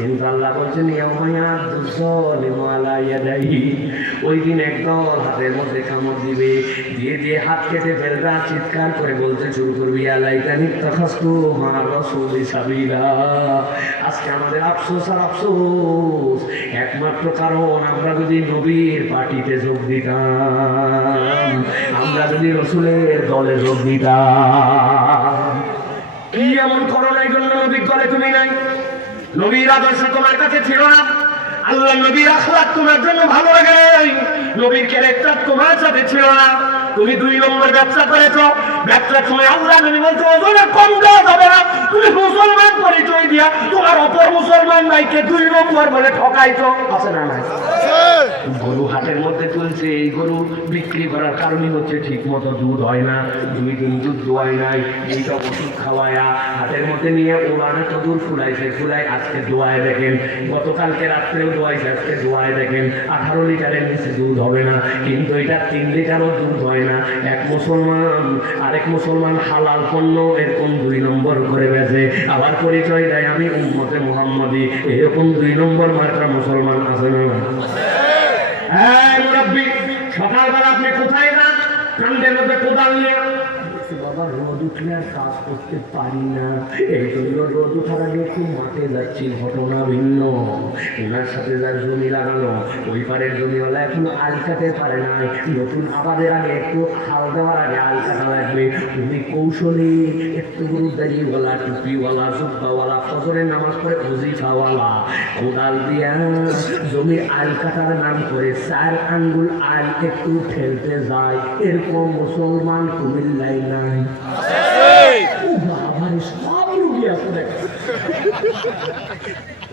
কিন্তু আল্লাহ বলছেন ওই দিন একদল হাতের মধ্যে কামড় দিবে, দিয়ে দিয়ে হাত কেটে ফেলবে, চিৎকার করে বলতে শুরু করবি আজকে আমাদের আফসোস আর আফসোস, একমাত্র কারণ আমরা যদি নবীর পার্টিতে যোগ দিতাম, আমরা যদি রসুলের দলে যোগ দিতাম। কি এমন করো না এই জন্য নবীর দলে তুমি নাই? নবীর আদর্শ তোমার কাছে ছিল না, আল্লাহ নবীর আখলাক তোমার জন্য ভালো লাগে নাই, নবীর ক্যারেক্টার তোমার সাথে ছিল না, তুমি 2 নম্বর ব্যবসা করেছো, ব্যবসার সময় আল্লাহ নবী বলতে ওজনে কম দেওয়া যাবে না, তুমি মুসলমান পরিচয় দিয়া তোমার অপর মুসলমান ভাইকে 2 নম্বর বলে ঠকাইছো, আছে না নাই? গরু হাটের মধ্যে চলছে, এই গরু বিক্রি করার কারণই হচ্ছে ঠিক মতো দুধ হয় না, 2 দিন দুধ দোয়াই নাই, এইটা ওষুধ খাওয়ায়া হাটের মধ্যে নিয়ে ওলানে তো দূর ফুলাইছে, ফুলাই আজকে দোয়ায় দেখেন, গতকালকে রাত্রেও দোয়াইছে, আজকে দোয়ায় দেখেন 18 লিটারের নিচে দুধ হবে না, কিন্তু এটা 3 লিটারও দুধ হয় না। এক মুসলমান আরেক মুসলমান হালাল পণ্য এরকম 2 নম্বর করে বেচে, আবার পরিচয় দেয় আমি উম্মতে মুহাম্মাদি, এরকম 2 নম্বর মার্কা মুসলমান আছে না? হ্যাঁ মুরাব্বি, সকালবেলা আপনি কোথায় যান? কান্দের মধ্যে কোদাল নিয়ে। বাবা রোদ উঠলে আর কাজ করতে পারি না, এই জন্য রোদ উঠার আগে একটু মাঠে যাচ্ছি। ঘটনা ভিন্ন, ওনার সাথে যার জমি লাগানো, ওই পারের জমিওয়ালা এখন আল কাটতে পারে না, নতুন আবাদের আগে একটু হাল দেওয়ার আগে আল কাটা লাগবে, উনি কৌশলে একটু গরুদারিওয়ালা, টুপিওয়ালা, জুব্বাওয়ালা, ফজরের নামাজ পড়ে ওজিফাওয়ালা, কোদাল দিয়া জমির আল কাটার নাম করে 4 আঙ্গুল আল একটু ফেলতে যায়, এরকম মুসলমান কুমিল্লায় নাই।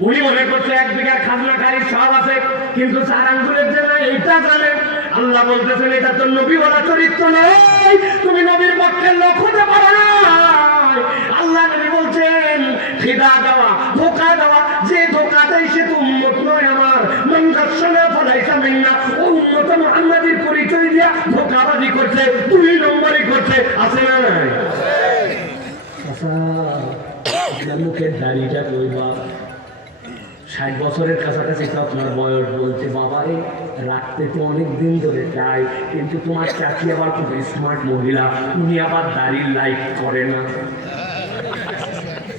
উনি মনে করছে 1 বিঘার খাজনাকারী সব আছে, কিন্তু 4 আঙ্গুলের জন্য এইটা জানে। আল্লাহ বলতেছেন এটা তো নবী বলা চরিত্র নয়, তুমি নবীর পক্ষের লোক হতে পারো না। আল্লাহ নবী বলছেন খিদা দেওয়া, ধোঁকা দেওয়া, যে ধোঁকা দেয় সে তো উম্মত নয় আমার, মান গাসসানা ফালাইসা মিন্না, ও উম্মত মুহাম্মাদির পরিচয় দিয়া ধোঁকাবাজি করছে, 2 নম্বরই করছে, আছে না নাই? আচ্ছা মুখের দাড়িটা কইবা 60 বছরের কাছাকাছি তো আপনার বয়স, বলছে বাবারে রাখতে তো অনেক দিন ধরে চাই, কিন্তু তোমার চাচি আবার খুব স্মার্ট মহিলা, উনি আবার দাড়ি লাইক করে না।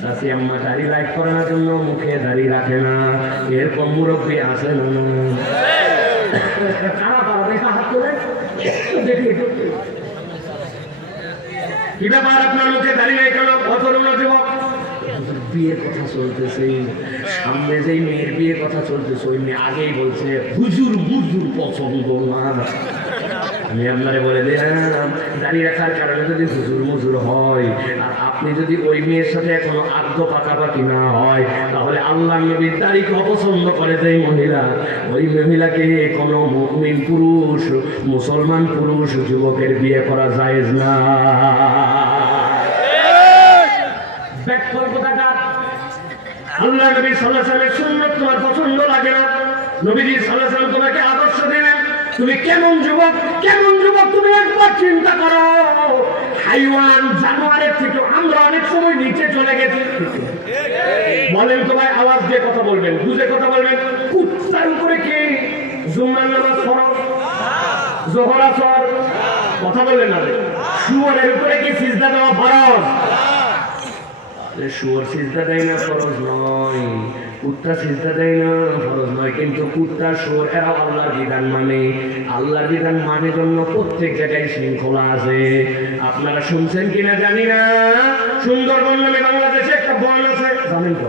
চাচি আম্মা দাড়ি লাইক করে না জন্য মুখে দাড়ি রাখে না, এরকম মুরব্বী আছে না? কি ব্যাপার আপনার মুখে দাড়ি নাই কেন? অতরুণ যুবক, বিয়ের কথা চলতেছে, সামনে যেই মেয়ের বিয়ের কথা চলতেছে ওই মেয়ে আগেই বলছে হুজুর মুজুর পছন্দ না। আমি আপনারে বলে দিলাম দাড়ি রাখার কারণে যদি হুজুর মুজুর হয়, আর আপনি যদি ওই মেয়ের সাথে এখনো আগ্রহ পাকাপাকি না হয়, তাহলে আল্লাহ নবীর দাড়িকে অপছন্দ করে যেই মহিলা, ওই মহিলাকে কোনো মুমিন পুরুষ, মুসলমান পুরুষ যুবকের বিয়ে করা জায়েজ না। আল্লাহ নবী সাল্লাল্লাহু আলাইহি ওয়াসাল্লামের সুন্নাত তোমার পছন্দ লাগে না, নবীজি সাল্লাল্লাহু আলাইহি ওয়াসাল্লাম তোমাকে আদর্শ দিলেন, তুমি কেমন যুবক, কেমন যুবক তুমি একবার চিন্তা করো। হাইওয়ান জানোয়ারের থেকে আমরা অনেক সময় নিচে চলে গেছি। বলেন তো ভাই, আওয়াজ দিয়ে কথা বলবেন, বুঝে কথা বলবেন। কুত্তার উপরে কি জুমার নামাজ ফরজ, যোহর আসর, কথা বললেন না? শুয়োরের উপরে কি সিজদা দেওয়া ফরজ? শুয়োর সিজদা দেয় না, ফরজ নয়। কুত্তা সিজদা দেয় না, ফরজ নয়। কিন্তু কুত্তা, শুয়োর এরা আল্লাহর বিধান মানে, আল্লাহর বিধান মানে জন্য প্রত্যেক জায়গায় শৃঙ্খলা আছে। আপনারা শুনছেন কিনা জানি না, সুন্দরবন নামে বাংলাদেশে একটা বন আছে, জানেন তো?